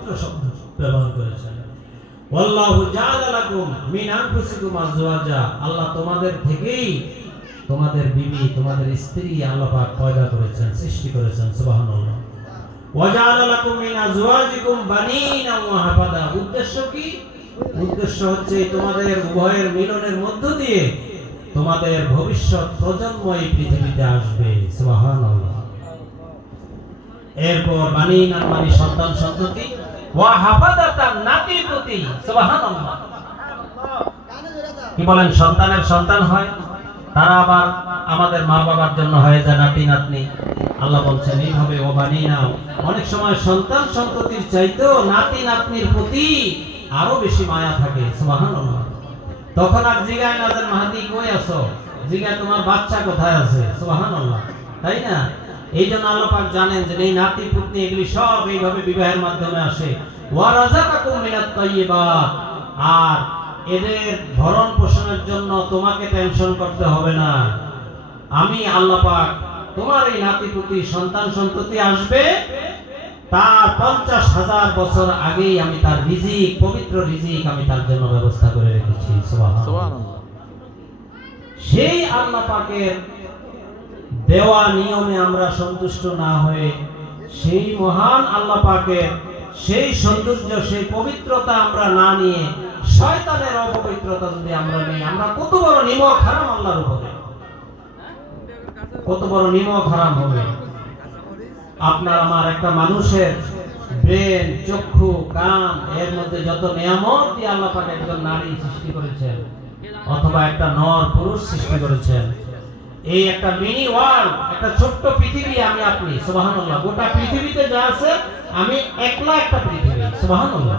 পবিত্র শব্দ ব্যবহার করেছেন। ওয়াল্লাহু জাআলা লাকুম মিন আনফুসিকুম আজওয়াজা, আল্লাহ তোমাদের থেকেই তোমাদের বিবি, তোমাদের স্ত্রী আল্লাহ পাক পয়দা করেছেন, সৃষ্টি করেছেন। সুবহানাল্লাহ। ওয়া জাআলা লাকুম মিন আজওয়াজিকুম বানিনা ওয়া হাফাদা, উদ্দেশ্য কি? উদ্দেশ্য হচ্ছে তোমাদের উভয়ের মিলনের মধ্য দিয়ে তোমাদের ভবিষ্যৎ প্রজন্ম এই পৃথিবীতে আসবে। সুবহানাল্লাহ। এরপর বানিনা মানে সন্তান সন্ততি, ওয়া হাফাদাতান নাতি পুতি। সুবহানাল্লাহ। কি বলেন? সন্তানের সন্তান হয়, তারা আবার আমাদের মা বাবার জন্য হয়ে যায় নাতি নাতনি। আল্লাহ বলছেন এইভাবে ও বানিনা, অনেক সময় সন্তান সন্ততির চাইতেও নাতি নাতনির প্রতি আরো বেশি মায়া থাকে। সুবহানাল্লাহ। তখন আর জিগায় না যে মাহাদি কই আছো, জিগায় তোমার বাচ্চা কোথায় আছে। সুবহানাল্লাহ। তাই না? এই জন্য আল্লাহ পাক জানেন যে এই নাতি পুতনি এগুলি সব এইভাবে বিবাহের মাধ্যমে আসে। ওয়া রাযাকাকুম মিনাত তাইয়্যিবাত, আর এদের ভরণ পোষণের জন্য তোমাকে টেনশন করতে হবে না। আমি আল্লাহ পাক তোমার এই নাতি পুতি সন্তান সন্ততি আসবে, তার 50,000 বছর আগেই আমি তার রিজিক, পবিত্র রিজিক আমি তার জন্য ব্যবস্থা করে রেখেছি। সুবহানাল্লাহ। সেই আল্লাহ পাকের দেওয়া নিয়মে আমরা সন্তুষ্ট না হয়ে সেই মহান আল্লাহ পাকের সেই সৌন্দর্য, সেই পবিত্রতা আমরা না নিয়ে শয়তানের অপবিত্রতা যদি আমরা নিই, আমরা কত বড় নিমক হারাম আল্লাহর উপরে, কত বড় নিমক হারাম হবে। আপনার আমার একটা মানুষের ব্রেন, চক্ষু, কান, এর মধ্যে যত নিয়ামত দিয়ে আল্লাহ পাক একজন নারী সৃষ্টি করেছেন অথবা একটা নর পুরুষ সৃষ্টি করেছেন, এই একটা মিনি ওয়ার্ল্ড, একটা ছোট্ট পৃথিবী আমি আপনি। সুবহানাল্লাহ। গোটা পৃথিবীতে যা আছে আমি একলা একটা পৃথিবী। সুবহানাল্লাহ।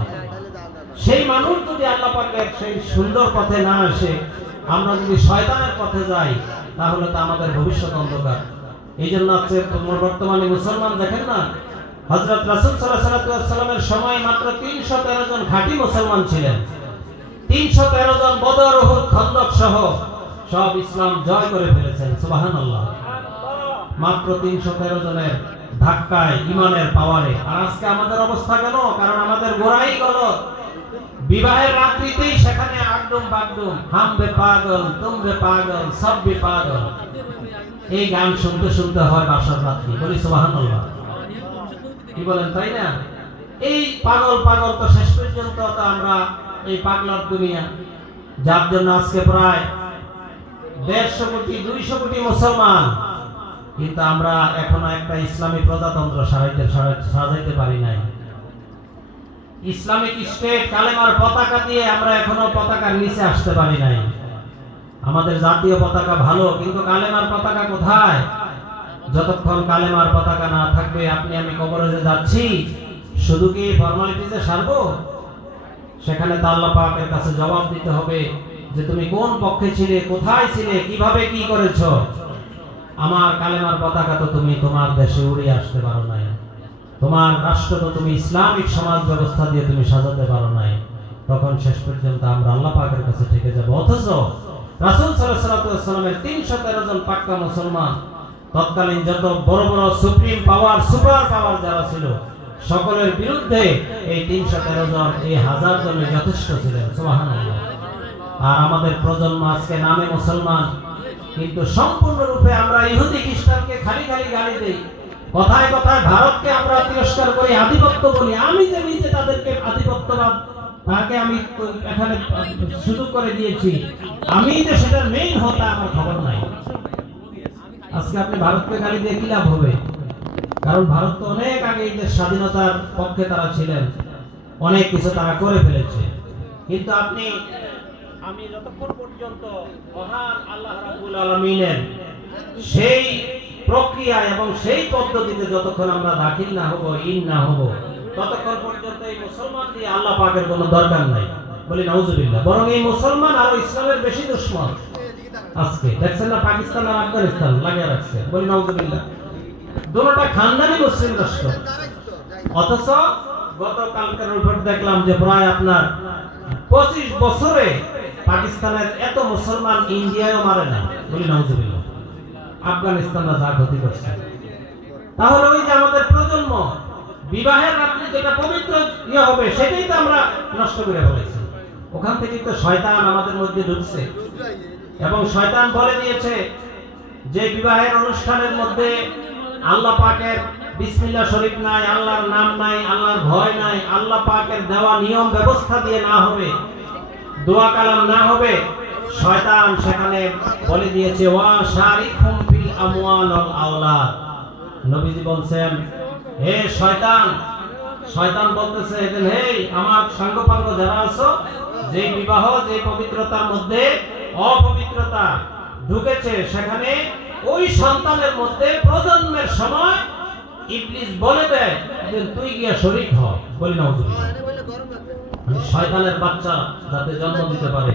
সেই মানুষ যদি আল্লাহ পাকের সেই সুন্দর পথে না আসে, আমরা যদি শয়তানের পথে যাই, তাহলে তো আমাদের ভবিষ্যৎ অন্ধকার। এই জন্য আছে বর্তমানে মুসলমান দেখেন না, হযরত রাসূল সাল্লাল্লাহু আলাইহি ওয়াসাল্লামের সময় মাত্র 313 জন খাঁটি মুসলমান ছিলেন। 313 জন বদর, উহুদ, খন্দক সহ সব ইসলাম জয় করে ফেলেছেন। সুবহানাল্লাহ। মাত্র 313 জনের ধাক্কায়, ইমানের পাওয়ারে। আর আজকে আমাদের অবস্থা কেন? কারণ আমাদের গোড়াই গলত। বিবাহের রাত্রিতেই সেখানে আগডুম বাগডুম, হাম বে পাগল, তুম বে পাগল, সব বে পাগল, এই গান শুনতে শুনতে হয় বাসর রাত্রি। বলি সুবহানাল্লাহ। কি বলেন? তাই না? এই পাগল পাগল তো শেষ পর্যন্ত তো আমরা এই পাগলার দুনিয়া, যার জন্য আজকে প্রায় 150 কোটি 200 কোটি মুসলমান, কিন্তু আমরা এখনো একটা ইসলামী প্রজাতন্ত্র সাজাইতে পারি নাই। ইসলামিক স্টেট কালেমার পতাকা দিয়ে আমরা এখনো পতাকার নিচে আসতে পারি নাই। আমাদের জাতীয় পতাকা ভালো, কিন্তু কালেমার পতাকা কোথায়? যতক্ষণ কালেমার পতাকা না থাকবে, আপনি আমি কবরে যে যাচ্ছি, শুধু কি ফর্মালিটিতে সারবো? সেখানে তো আল্লাহ পাকের কাছে জবাব দিতে হবে যে তুমি কোন পক্ষে ছিলে, কোথায় ছিলে, কিভাবে কি করেছো। আমার কালেমার পতাকা তো তুমি তোমার দেশে উড়িয়ে আসতে পারো নাই, তোমার রাষ্ট্র তো তুমি ইসলামিক সমাজ ব্যবস্থা দিয়ে তুমি সাজাতে পারো নাই। তখন শেষ পর্যন্ত আমরা আল্লাহ পাকের কাছে থেকে যাব। অথচ রাসূল সাল্লাল্লাহু আলাইহি ওয়াসাল্লামের 313 জন পাক্কা মুসলমান, তৎকালীন যত বড় বড় সুপ্রিম পাওয়ার, সুপার পাওয়ার যারা ছিল, সকলের বিরুদ্ধে এই 313 জন, এই 1000 জনের যথেষ্ট ছিলেন। সুবহানাল্লাহ। আর আমাদের প্রজন্ম আজকে নামে মুসলমান, কিন্তু সম্পূর্ণরূপে আমরা ইহুদি খ্রিস্টানকে খালি খালি গালি দেই, কথায় কথায় ভারতকে আমরা তিরস্কার করি, আধিপত্য বলি। আমি যে নিজে তাদেরকে আধিপত্যবাদ তাকে আমি এখানে সুযোগ করে দিয়েছি, আমি যে সেটার মেইন হতা আমার খবর নাই। আজকে আপনি ভারতকে গালি দিয়ে কি লাভ হবে? কারণ ভারত তো অনেক আগে এই দেশ স্বাধীনতার পক্ষে তারা ছিলেন, অনেক কিছু তারা করে ফেলেছে। কিন্তু আপনি আমি যতক্ষণ পর্যন্ত মহান আল্লাহ রাব্বুল আলামিনের সেই প্রক্রিয়া এবং সেই পদ্ধতিতে যতক্ষণ আমরা দাখিল না হব, ইন না হব, ততক্ষণ পর্যন্ত এই মুসলমান দিয়ে আল্লাহ পাকের কোনো দরকার নাই। বলি নাউজুবিল্লাহ। বরং এই মুসলমান আরো ইসলামের বেশি দুশমন। আজকে দেখছেন না পাকিস্তান আর আফগানিস্তান লাগিয়ে রাখছে। বলি নাউজুবিল্লাহ। দুটোটা খানদানি মুসলিম রাষ্ট্র, অথচ গতকালকের রিপোর্ট দেখলাম যে প্রায় আপনার 25 বছরে পাকিস্তানের এত মুসলমান ইন্ডিয়ায়ও মারে না। বলি নাউজুবিল্লাহ। আফগানিস্তানরা যা ক্ষতি করছে। তাহলে ওই যে আমাদের প্রজন্ম বিবাহের রাত্রি যেটা পবিত্র ইয়ে হবে সেটাই তো আমরা নষ্ট করে ফেলেছি। ওখান থেকেই তো শয়তান আমাদের মধ্যে ঢুকছে এবং শয়তান বলে দিয়েছে যে বিবাহের অনুষ্ঠানের মধ্যে আল্লাহ পাকের বিসমিল্লাহ শরীফ নাই, আল্লাহর নাম নাই, আল্লাহর ভয় নাই, আল্লাহ পাকের দেওয়া নিয়ম ব্যবস্থা দিয়ে না হবে, দোয়া কালাম না হবে। শয়তান সেখানে বলে দিয়েছে ওয়া শারিকুম ফিল আমওয়াল ওয়াল আওলাদ। নবীজি বলছেন হে শয়তান, শয়তান বলতেছে হে আমার সাঙ্গপাঙ্গ যারা আছো, যে বিবাহ যে পবিত্রতার মধ্যে অপবিত্রতা ঢুকেছে সেখানে ওই সন্তানের মধ্যে প্রজন্মের সময় ইবলিস বলে দেয় যে তুই গিয়া শরীক হ। বলি না শয়তানের বাচ্চা যাতে জন্ম দিতে পারে।